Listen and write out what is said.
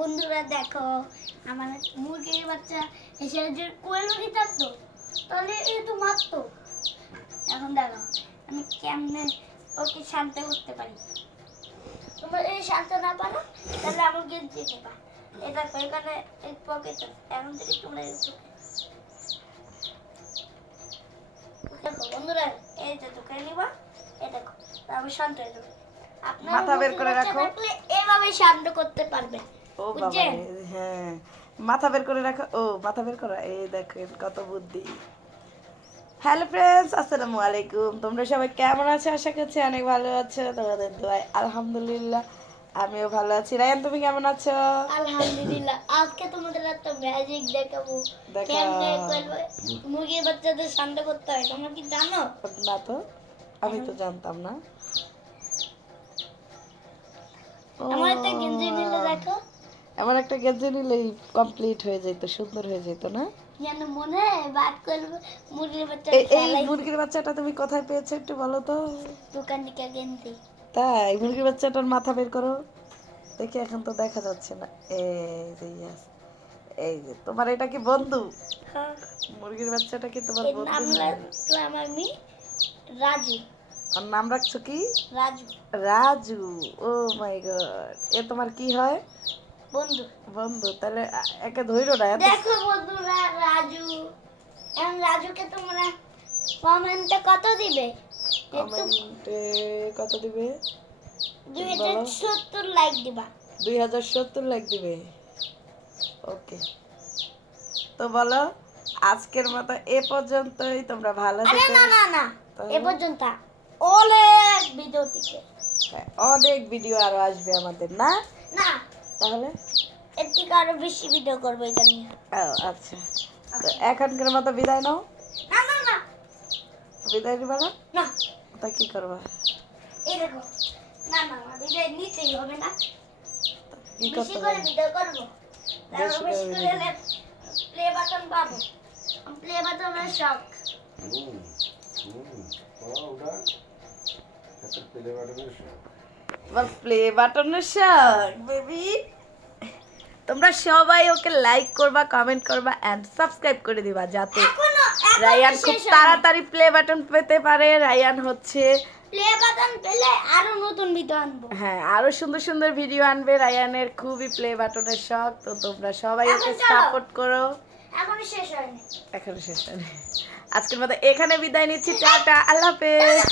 বন্ধুরা দেখো আমার মুরগির বাচ্চা এসে যে কোয়েল পাখি থাকতো তাহলে এ তো মারতো। এখন দেখো আমি কেমনে ওকে শান্ত করতে পারি? তোমরা যদি শান্ত না পারো তাহলে আমার গেঞ্জি নেবা এটা দেখো এখানে এই পকেট এখন থেকে তোমরা দেখো বন্ধুরা এই যে তোকে নিবা এই দেখো তারপর শান্ত হয়ে যাবে। আপনারা মাথা বের করে রাখো। এভাবে শান্ত করতে পারবেন ও বাবা হ্যাঁ। মাথা বের করে রাখো। ও মাথা বের করা। এই দেখেন কত বুদ্ধি। হ্যালো ফ্রেন্ডস আসসালামু আলাইকুম। তোমরা সবাই কেমন আছো? আশা করছি অনেক ভালো আছো। তোমাদের দোয়ায় আলহামদুলিল্লাহ আমিও ভালো আছি। রায়ান তুমি কেমন আছো? আলহামদুলিল্লাহ। আজকে তোমাদের একটা ম্যাজিক দেখাবো। দেখাও। কেমনে করবে? মুরগির বাচ্চাদের করতে হয়। তোমরা কি জানো? না তো। আমি তো জানতাম না। ও, আমার একটা গেঞ্জি নিলে দেখো এমন একটা গেঞ্জি নিলেই কমপ্লিট হয়ে যেত সুন্দর হয়ে যেত না? যেন মনে হয় বাদ করবে মুরগির বাচ্চা এই এই মুরগির বাচ্চাটা তুমি কোথায় পেয়েছ একটু বলো তো? দোকান থেকে গেঞ্জি তাই মুরগির বাচ্চাটার মাথা বের করো। দেখি এখন তো দেখা যাচ্ছে না। এই যে yes. এই যে তোমার এটা কি বন্ধু? হ্যাঁ। মুরগির বাচ্চাটা কি তোমার নাম বন্ধু আমি রাজু। আর নাম রাখছো কি? Raju. Raju. Oh my God. এ তোমার কি হয়? বন্ধু বন্ধু তাহলে একে ধইরো না দেখো বন্ধুরা রাজু। এখন রাজুকে তোমরা কমেন্টে কত দিবে? কমেন্টে কত দিবে? দুই হাজার সত্তর লাইক দিবা। দুই হাজার সত্তর লাখ দিবে। ওকে তো বলো আজকের মতো এ পর্যন্তই তোমরা ভালো থেকো। না না না এ পর্যন্ত অনেক ভিডিও দিবে। হ্যাঁ, অনেক ভিডিও আরও আসবে আমাদের না? তাহলে এর থেকে আরও বেশি ভিডিও করব এটা নিয়ে ও, আচ্ছা তো এখনকার মতো বিদায় নাও না না না বিদায় দিবা না না তা কি করবা এই দেখো না না না ভিডিও নিতেই হবে না কি করতে হবে ভিডিও করব বেশি বেশি করে করে প্লে বাটন পাবো প্লে বাটনের শখ প্লে বাটনের শখ বেবি তোমরা সবাই ওকে লাইক করবা কমেন্ট করবা এন্ড সাবস্ক্রাইব করে দিবা যাতে রায়ান খুব তাড়াতাড়ি প্লে বাটন পেতে পারে। রায়ান হচ্ছে প্লে বাটন পেলে আরও নতুন ভিডিও আনব। হ্যাঁ আরও সুন্দর সুন্দর ভিডিও আনবে। রায়ানের খুবই প্লে বাটনের শখ। তো তোমরা সবাই ওকে সাপোর্ট করো। এখনও শেষ হয়নি। এখনও শেষ হয়নি। আজকের মতো এখানে বিদায় নিচ্ছি। টাটা আল্লাহ হাফেজ।